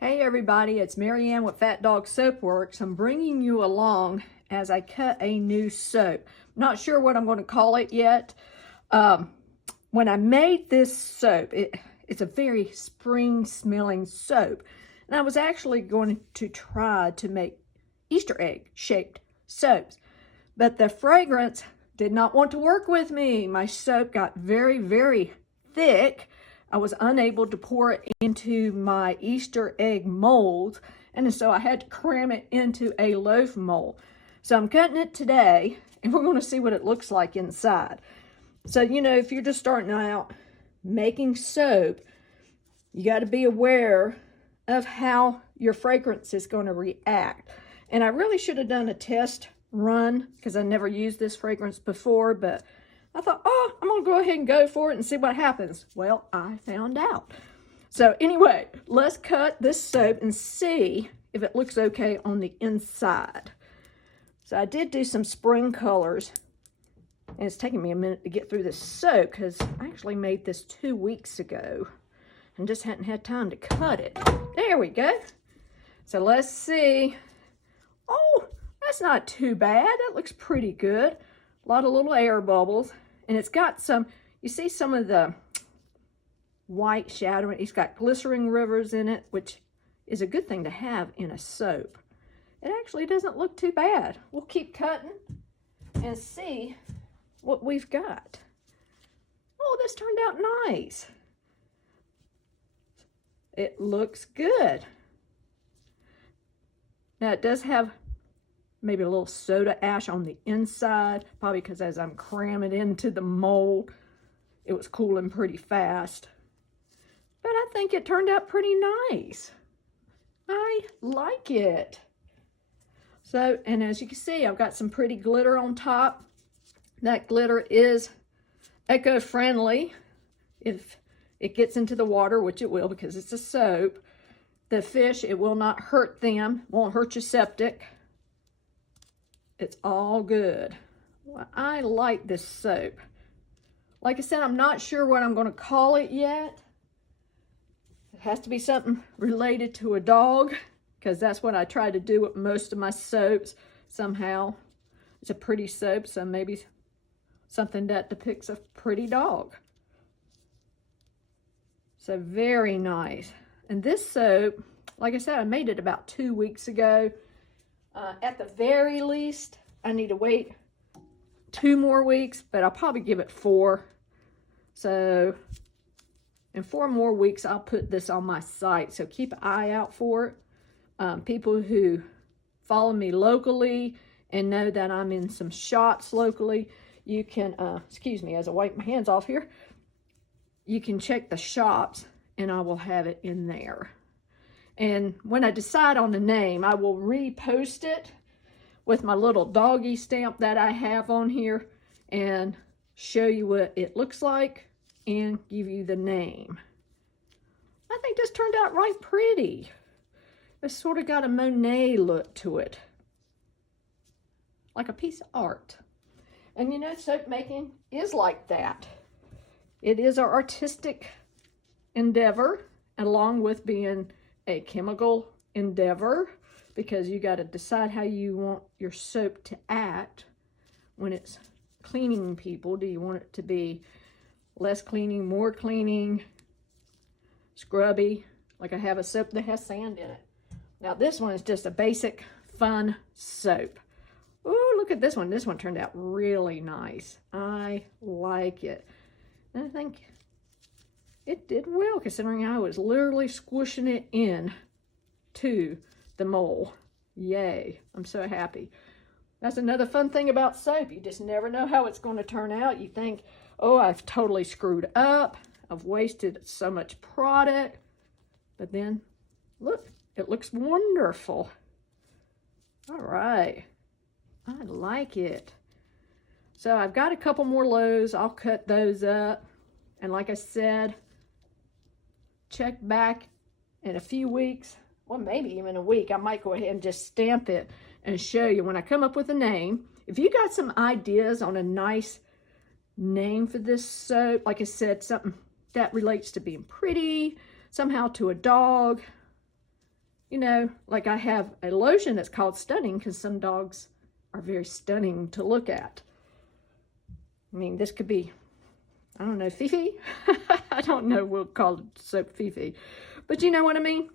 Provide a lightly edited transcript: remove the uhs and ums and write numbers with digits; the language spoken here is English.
Hey everybody, it's Marianne with Fat Dog Soap Works. I'm bringing you along as I cut a new soap. Not sure what I'm going to call it yet. When I made this soap, it's a very spring smelling soap. And I was actually going to try to make Easter egg shaped soaps. But the fragrance did not want to work with me. My soap got very, very thick. I was unable to pour it into my Easter egg mold, and so I had to cram it into a loaf mold. So I'm cutting it today, and we're going to see what it looks like inside. So, you know, if you're just starting out making soap, you got to be aware of how your fragrance is going to react. And I really should have done a test run because I never used this fragrance before, but I thought, oh, I'm going to go ahead and go for it and see what happens. Well, I found out. So anyway, let's cut this soap and see if it looks okay on the inside. So I did do some spring colors, and it's taking me a minute to get through this soap because I actually made this 2 weeks ago and just hadn't had time to cut it. There we go. So let's see. Oh, that's not too bad. That looks pretty good. A lot of little air bubbles, and it's got some, you see some of the white shadowing. It's got glycerin rivers in it, which is a good thing to have in a soap. It actually doesn't look too bad. We'll keep cutting and see what we've got. Oh, this turned out nice. It looks good. Now it does have maybe a little soda ash on the inside, probably because as I'm cramming into the mold, it was cooling pretty fast. But I think it turned out pretty nice. I like it. So, and as you can see, I've got some pretty glitter on top. That glitter is eco-friendly. If it gets into the water, which it will because it's a soap, the fish, it will not hurt them, won't hurt your septic. It's all good. Well, I like this soap. Like I said, I'm not sure what I'm going to call it yet. It has to be something related to a dog, because that's what I try to do with most of my soaps somehow. It's a pretty soap, so maybe something that depicts a pretty dog. So very nice. And this soap, like I said, I made it about 2 weeks ago. At the very least, I need to wait 2 more weeks, but I'll probably give it 4. So in 4 more weeks, I'll put this on my site. So keep an eye out for it. People who follow me locally and know that I'm in some shops locally, you can, excuse me, as I wipe my hands off here, you can check the shops and I will have it in there. And when I decide on the name, I will repost it with my little doggy stamp that I have on here and show you what it looks like and give you the name. I think this turned out right pretty. It's sort of got a Monet look to it, like a piece of art. And you know, soap making is like that. It is an artistic endeavor, along with being a chemical endeavor, because you got to decide how you want your soap to act when it's cleaning people. Do you want it to be less cleaning, more cleaning, scrubby? Like I have a soap that has sand in it. Now this one is just a basic fun soap. Oh, look at this one. This one turned out really nice. I like it. And I think it did well, considering I was literally squishing it in to the mold. Yay, I'm so happy. That's another fun thing about soap. You just never know how it's going to turn out. You think, oh, I've totally screwed up. I've wasted so much product. But then, look, it looks wonderful. All right, I like it. So I've got a couple more loaves. I'll cut those up. And like I said, check back in a few weeks, well, maybe even a week. I might go ahead and just stamp it and show you when I come up with a name. If you got some ideas on a nice name for this soap, like I said, something that relates to being pretty, somehow to a dog, You know, like I have a lotion that's called Stunning because some dogs are very stunning to look at. I mean, this could be, I don't know, Fifi? I don't know, we'll call it soap Fifi. But you know what I mean?